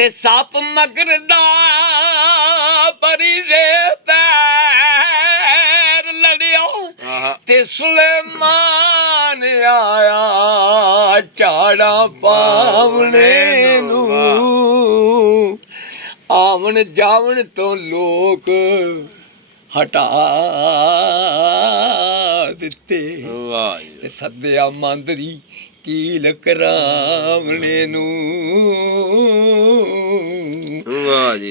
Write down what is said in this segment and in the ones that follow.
ਤੇ ਸੱਪ ਮਗਰਦਾ ਪਰੀ ਦੇ ਪੈਰ ਲੜਿਓ ਤੇ ਸੁਲੇਮਾਨ ਆਇਆ ਝਾੜਾ ਪਾਵਣੇ ਨੂੰ ਆਵਣ ਜਾਵਣ ਤੋਂ ਲੋਕ ਹਟਾ ਦਿੱਤੇ ਤੇ ਸੱਦਿਆ ਮੰਦਰੀ ਕੀਲ ਕਰਾਵਣੇ ਨੂੰ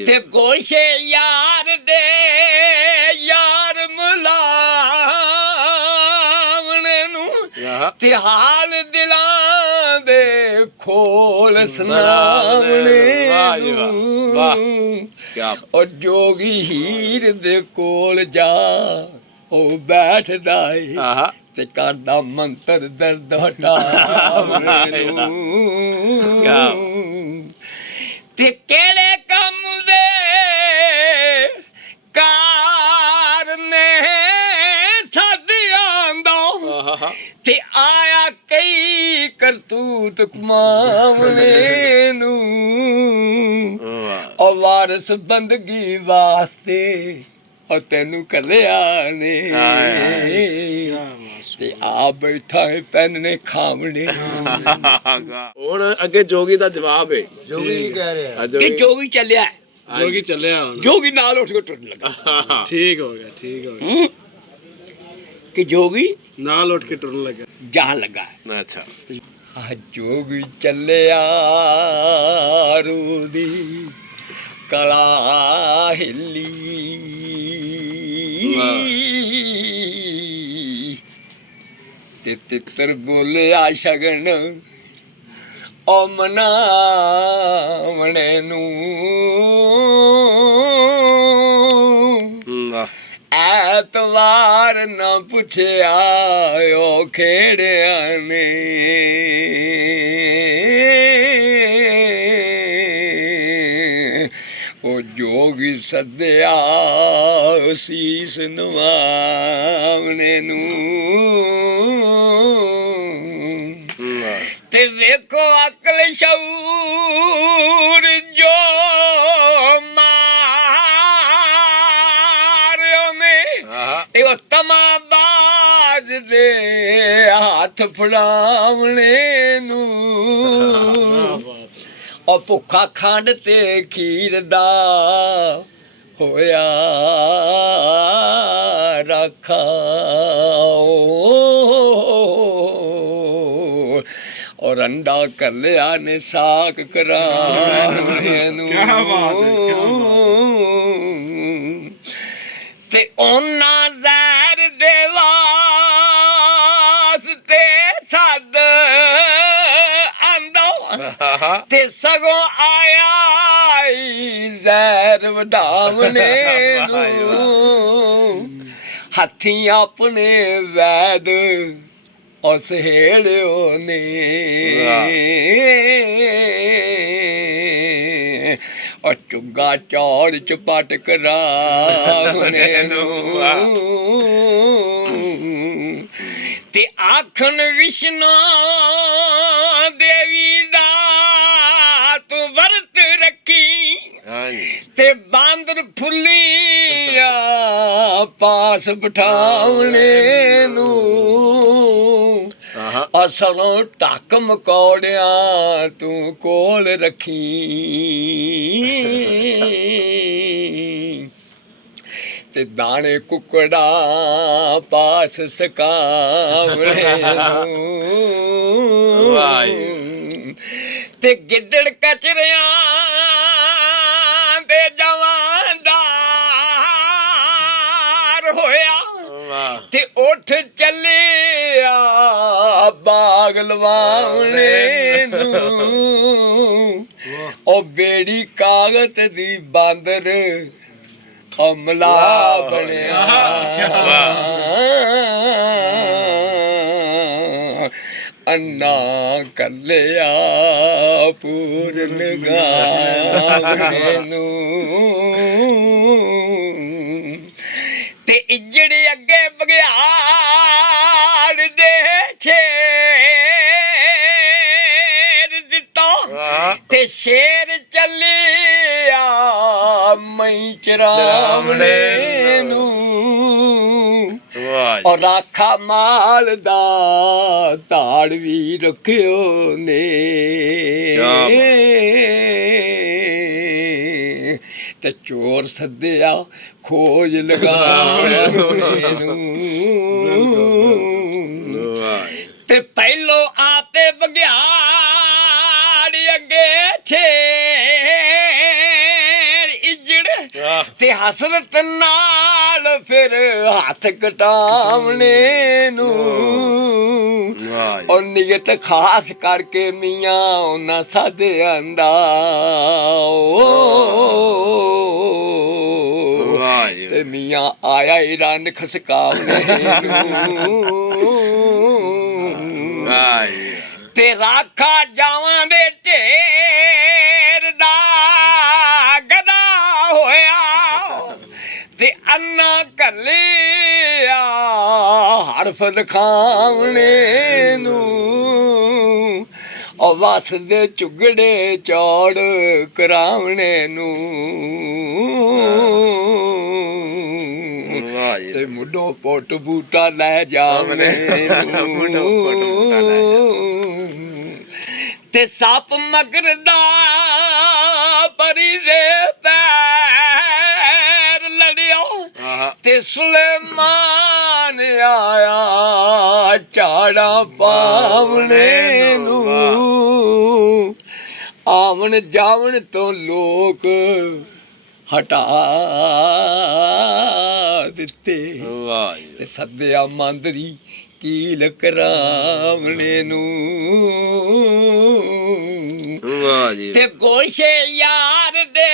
ਤੇ ਗੋਸ਼ੇ ਯਾਰ ਦੇ ਯਾਰ ਮੁਲਾਵਣੇ ਨੂੰ ਤੇ ਹਾਲ ਦਿਲਾਂ ਦੇ ਖੋਲ ਸੁਣਾਵਣੇ ਨੂੰ ਉਹ ਜੋਗੀ ਹੀਰ ਦੇ ਕੋਲ ਜਾ ਉਹ ਬੈਠਦਾ ਏ ਤੇ ਕਰਦਾ ਮੰਤਰ ਦਰਦ ਹਟਾਵਣੇ ਨੂੰ ਤੇ ਕਿਹੜੇ ਕੰਮ ਦੇ ਕਾਰਨੇ ਸਾਧਿਆਂ ਦਾ ਤੇ ਆਇਆ ਕਈ ਕਰਤੂਤ ਕਮਾਵਣੇ ਨੂੰ ਉਹ ਵਾਰਸ ਬੰਦਗੀ ਵਾਸਤੇ ਉਹ ਤੈਨੂੰ ਘੱਲਿਆ ਨੇ ਤੇ ਆ ਬੈਠਾ ਹੈ ਪੈਨ ਨੇ ਖਾਵਣੇ ਹੁਣ ਅੱਗੇ ਜੋਗੀ ਦਾ ਜਵਾਬ ਹੈ ਜੋਗੀ ਕੀ ਕਹਿ ਰਿਹਾ ਕਿ ਜੋਗੀ ਚੱਲਿਆ ਜੋਗੀ ਨਾਲ ਉੱਠ ਕੇ ਟੁੱਟ ਲੱਗਾ ਠੀਕ ਹੋ ਗਿਆ ਕਿ ਜੋਗੀ ਨਾਲ ਉੱਠ ਕੇ ਟੁਰਨ ਲੱਗਾ ਜਾਣ ਲੱਗਾ ਅੱਛਾ ਆ ਜੋਗੀ ਚੱਲਿਆ ਰੂਦੀ ਕਲਾ ਹਿੱਲੀ ਤੇ ਤਿੱਤਰ ਬੋਲਿਆ ਸ਼ਗਨ ਓ ਮਨਾਵਣੇ ਨੂੰ ਐਤਵਾਰ ਨਾ ਪੁੱਛਿਆ ਓ ਖੇੜਿਆਂ ਨੇ ਉਹ ਜੋਗੀ ਸੱਦਿਆ ਸੀਸ ਨਵਾਵਣੇ ਨੂੰ ਤੇ ਵੇਖੋ ਅਕਲ ਸ਼ਊਰ ਜੋ ਮਾਰਿਓ ਨੇ ਤੇ ਉਹ ਤਮਾਬਾਜ਼ ਦੇ ਹੱਥ ਫੜਾਵਣੇ ਨੂੰ ਉਹ ਭੁੱਖਾ ਖੰਡ ਤੇ ਖੀਰ ਦਾ ਹੋਇਆ ਰੱਖਾ ਔਰ ਅੰਡਾ ਕੱਲਿਆ ਨੇ ਸਾਕ ਕਰਾਵਣੇ ਨੂੰ ਤੇ ਉਹਨਾਂ ਜ਼ਹਿਰ ਦੇ ਵਾਸਤੇ ਸੱਦ ਆਂਦਾ ਤੇ ਸਗੋਂ ਆਇਆ ਜ਼ਹਿਰ ਵਡਾਵਣੇ ਨੂੰ ਹੱਥੀਂ ਆਪਣੇ ਵੈਦ ਉਸ ਹੇੜਿਓ ਨੇ ਉਹ ਚੁੱਗਾ ਚੌੜ ਚਪਟ ਕਰਾਵਣੇ ਨੂੰ ਤੇ ਆਖਣ ਵਿਸ਼ਨੂੰ ਦੇਵੀ ਦਾ ਤੂੰ ਵਰਤ ਰੱਖੀ ਤੇ ਬਾਂਦਰ ਫੁੱਲੀਆਂ ਪਾਸ ਬਿਠਾਵਣੇ ਨੂੰ ਅਸਲੋਂ ਟੱਕ ਮਕੌੜਿਆਂ ਤੂੰ ਕੋਲ ਰੱਖੀ ਤੇ ਦਾਣੇ ਕੁਕੜਾ ਪਾਸ ਸਕਾਵਣੇ ਨੂੰ ਤੇ ਗਿੱਦੜ ਕਚਰਿਆਂ ਦੇ ਜਵਾਨਦਾਰ ਹੋਇਆ ਤੇ ਉੱਠ ਚੱਲਿਆ ਬਾਗ ਲਵਾਉਣੇ ਨੂੰ ਉਹ ਬੇੜੀ ਕਾਗਤ ਦੀ ਬਾਂਦਰ ਅਮਲਾ ਬਣਿਆ ਅੰਨਾ ਕੱਲਿਆ ਪੂਰਨ ਗਾਵਣੇ ਨੂੰ ਤੇ ਇੱਜੜ ਅੱਗੇ ਬਗਿਆੜ ਦੇ ਛੇਰ ਦਿੱਤਾ ਤੇ ਸ਼ੇਰ ਚ ਚੱਲਿਆ ਮੈਂ ਚਰਾਵਣੇ ਨੂੰ ਵਾਹ ਔਰ ਰਾਖਾ ਮਾਲ ਦਾ ਧਾੜ ਵੀ ਰੱਖਿਓ ਨੇ ਤੇ ਚੋਰ ਸੱਦਿਆ ਖੋਜ ਲਗਾਉਣੇ ਨੂੰ ਤੇ ਪਹਿਲੋ ਆਪੇ ਬਗਿਆੜ ਅੱਗੇ ਛੇੜ ਇੱਜੜ ਤੇ ਹਸਰਤ ਨਾਲ ਫਿਰ ਹੱਥ ਕਟਾਵਣੇ ਨੂੰ ਉਹ ਨੀਅਤ ਖਾਸ ਕਰਕੇ ਮੀਆਂ ਉਹਨਾਂ ਸਾਧਿਆਂ ਦਾ ਤੇ ਮੀਆਂ ਆਇਆ ਹੀ ਰੰਨ ਖਸਕਾਵਣੇ ਨੂੰ ਤੇ ਰਾਖਾ ਜਾਵਾਂ ਦੇ ਢੇਰ ਦਾ ਗਦਾ ਹੋਇਆ ਤੇ ਅੰਨਾ ਕੱਲਿਆ ਹਰਫ ਲਿਖਾਵਣੇ ਨੂੰ ਉਹ ਵਸ ਦੇ ਝੁਗੜੇ ਚੌੜ ਕਰਾਵਣੇ ਨੂੰ ਤੇ ਮੁੱਢੋਂ ਪੁੱਟ ਬੂਟਾ ਲੈ ਜਾਵਣੇ ਤੇ ਸੱਪ ਮਗਰ ਦਾ ਪਰੀ ਦੇ ਪੈਰ ਲੜਿਓ ਤੇ ਸੁਲੇਮਾਨ ਆਇਆ ਝਾੜਾ ਪਾਵਣੇ ਨੂੰ ਆਵਣ ਜਾਵਣ ਤੋਂ ਲੋਕ ਹਟਾ ਦਿੱਤੇ ਤੇ ਸੱਦਿਆ ਮੰਦਰੀ ਕੀਲ ਕਰਾਵਣੇ ਨੂੰ ਤੇ ਗੋਸ਼ੇ ਯਾਰ ਦੇ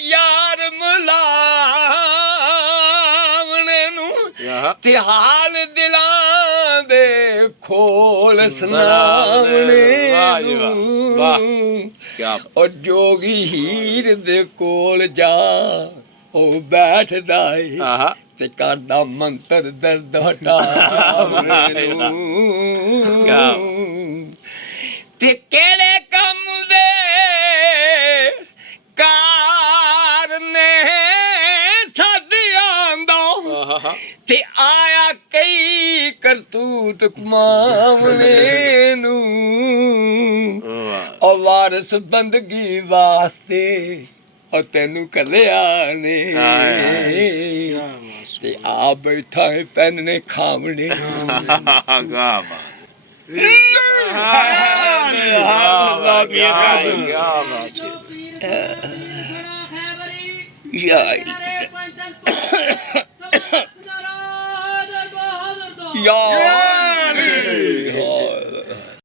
ਯਾਰ ਮੁਲਾਵਣੇ ਨੂੰ ਤੇ ਹਾਲ ਦਿਲਾਂ ਦੇ ਖੋਲ ਸੁਣਾਵਣੇ ਨੂੰ ਉਹ ਜੋਗੀ ਹੀਰ ਦੇ ਕੋਲ ਜਾ ਉਹ ਬੈਠਦਾ ਏ ਤੇ ਕਰਦਾ ਮੰਤਰ ਦਰਦ ਹਟਾਵਣੇ ਨੂੰ ਤੇ ਕਿਹੜੇ ਕੰਮ ਦੇ ਕਾਰਨੇ ਸਾਧਿਆਂ ਦਾ ਤੇ ਆਇਆ ਕਈ ਕਰਤੂਤ ਕਮਾਵਣੇ ਨੂੰ ਉਹ ਵਾਰਸ ਬੰਦਗੀ ਵਾਸਤੇ ਉਹ ਤੈਨੂੰ ਕਰਿਆ ਨੇ ਤੇ ਆ ਬੈਠਾ ਹੈ ਪੈਨ ਨੇ ਖਾਵਣੇ ਯਾ